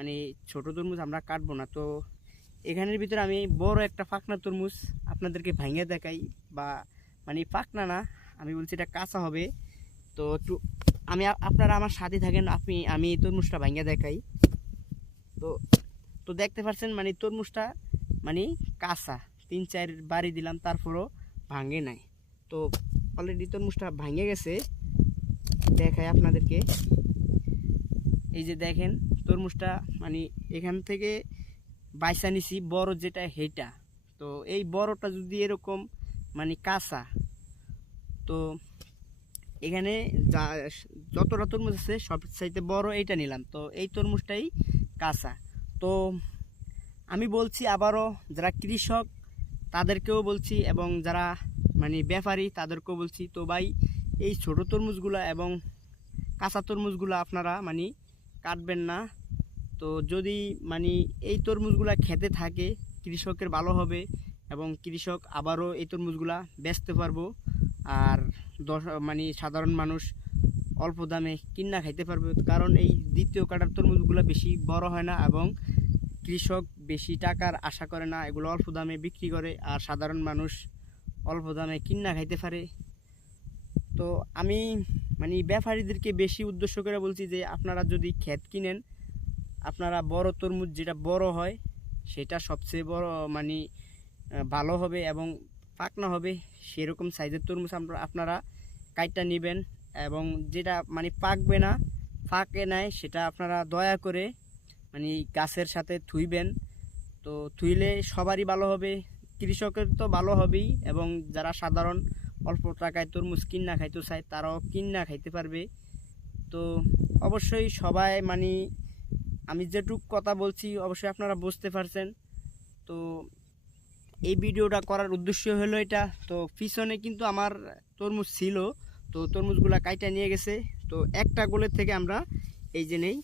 মানে ছোট তরমুজ আমরা কাটবো না। তো এখানের ভিতরে আমি বড় একটা ফাকনা তরমুজ আপনাদেরকে ভাঙে দেখাই, বা মানে ফাকনা না, আমি বলছি এটা কাঁচা হবে। তো একটু আপনারা আমার সাথে থাকেন, আমি এই তরমুজটা ভাঙে দেখাই। তো তো দেখতে পাচ্ছেন মানে তরমুজটা মানে কাঁচা, 3-4 বাড়ি দিলাম তারপরও ভাঙে নাই। তো অলরেডি তরমুজটা ভাঙে গেছে, দেখাই আপনাদেরকে। এই যে দেখেন তরমুজটা মানে এখান থেকে বাইসা নিছি বড় যেটা হেটা। তো এই বড়টা যদি এরকম মানে কাঁচা, তো এখানে যতটা তরমুজ আছে সব চাইতে বড় এইটা নিলাম। তো এই তরমুজটাই কাঁচা। তো আমি বলছি আবারও, যারা কৃষক তাদেরকেও বলছি এবং যারা মানে ব্যাপারী তাদেরকেও বলছি, তো ভাই এই ছোট তরমুজগুলো এবং কাঁচা তরমুজগুলো আপনারা মানে কাটবেন না। তো যদি মানে এই তরমুজগুলা খেতে থাকে কৃষকের ভালো হবে এবং কৃষক আবারও এই তরমুজগুলা বেচতে পারবো। আর মানে সাধারণ মানুষ অল্প দামে কিনা খাইতে পারবে, কারণ এই দ্বিতীয় কাটার তরমুজগুলো বেশি বড় হয় না এবং কৃষক বেশি টাকার আশা করে না, এগুলো অল্প দামে বিক্রি করে আর সাধারণ মানুষ অল্প দামে কিনা খাইতে পারে। তো আমি মানে ব্যাপারীদেরকে বেশি উদ্দেশ্য করে বলছি যে আপনারা যদি ক্ষেত কিনেন, আপনারা বড় তরমুজ যেটা বড় হয় সেটা সবচেয়ে বড় মানে ভালো হবে এবং পাকনা হবে, সেরকম সাইজের তরমুজ আপনারা কাইটটা নেবেন। এবং যেটা মানে পাকবে না, ফাঁকে নেয়, সেটা আপনারা দয়া করে মানে গাছের সাথে থুইবেন। তো থুইলে সবারই ভালো হবে, কৃষকের তো ভালো হবেই এবং যারা সাধারণ অল্প টাকায় তরমুজ কিনা খাইতে চায় তারাও কিনা খাইতে পারবে। তো অবশ্যই সবাই মানে আমি যেটুক কথা বলছি অবশ্যই আপনারা বুঝতে পারছেন। তো এই ভিডিওটা করার উদ্দেশ্য হলো এটা। তো পিছনে কিন্তু আমার তরমুজ ছিল, তো তরমুজগুলা কাইটা নিয়ে গেছে। তো একটা গোলের থেকে আমরা এই যে নেই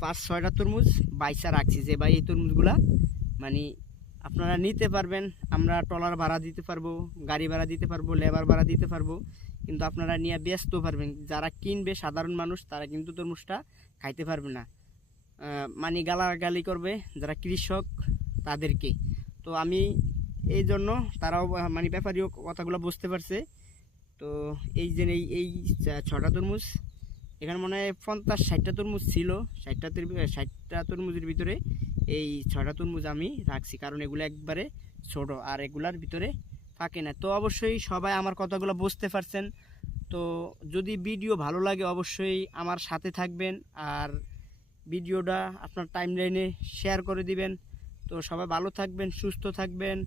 5-6টা তরমুজ বাইসা রাখছি, যে ভাই এই তরমুজগুলা মানে আপনারা নিতে পারবেন, আমরা ট্রলার ভাড়া দিতে পারবো, গাড়ি ভাড়া দিতে পারবো, লেবার ভাড়া দিতে পারবো, কিন্তু আপনারা নিয়ে বেচতে পারবেন। যারা কিনবে সাধারণ মানুষ তারা কিন্তু তরমুজটা খাইতে পারবে না, মানে গালাগালি করবে যারা কৃষক তাদেরকে। তো আমি এই জন্য তারাও মানে ব্যাপারীও কথাগুলো বুঝতে পারছে। তো এই যে এই 6টা তরমুজ, এখানে মনে হয় 50-60টা তরমুজ ছিল, 60টা তরমুজের ভিতরে এই 6টা তরমুজ আমি রাখছি, কারণ এগুলো একবারে ছোট আর এগুলার ভিতরে থাকে না। তো অবশ্যই সবাই আমার কথাগুলো বুঝতে পারছেন। তো যদি ভিডিও ভালো লাগে অবশ্যই আমার সাথে থাকবেন আর ভিডিওটা আপনার টাইমলাইনে শেয়ার করে দিবেন। তো সবাই ভালো থাকবেন, সুস্থ থাকবেন।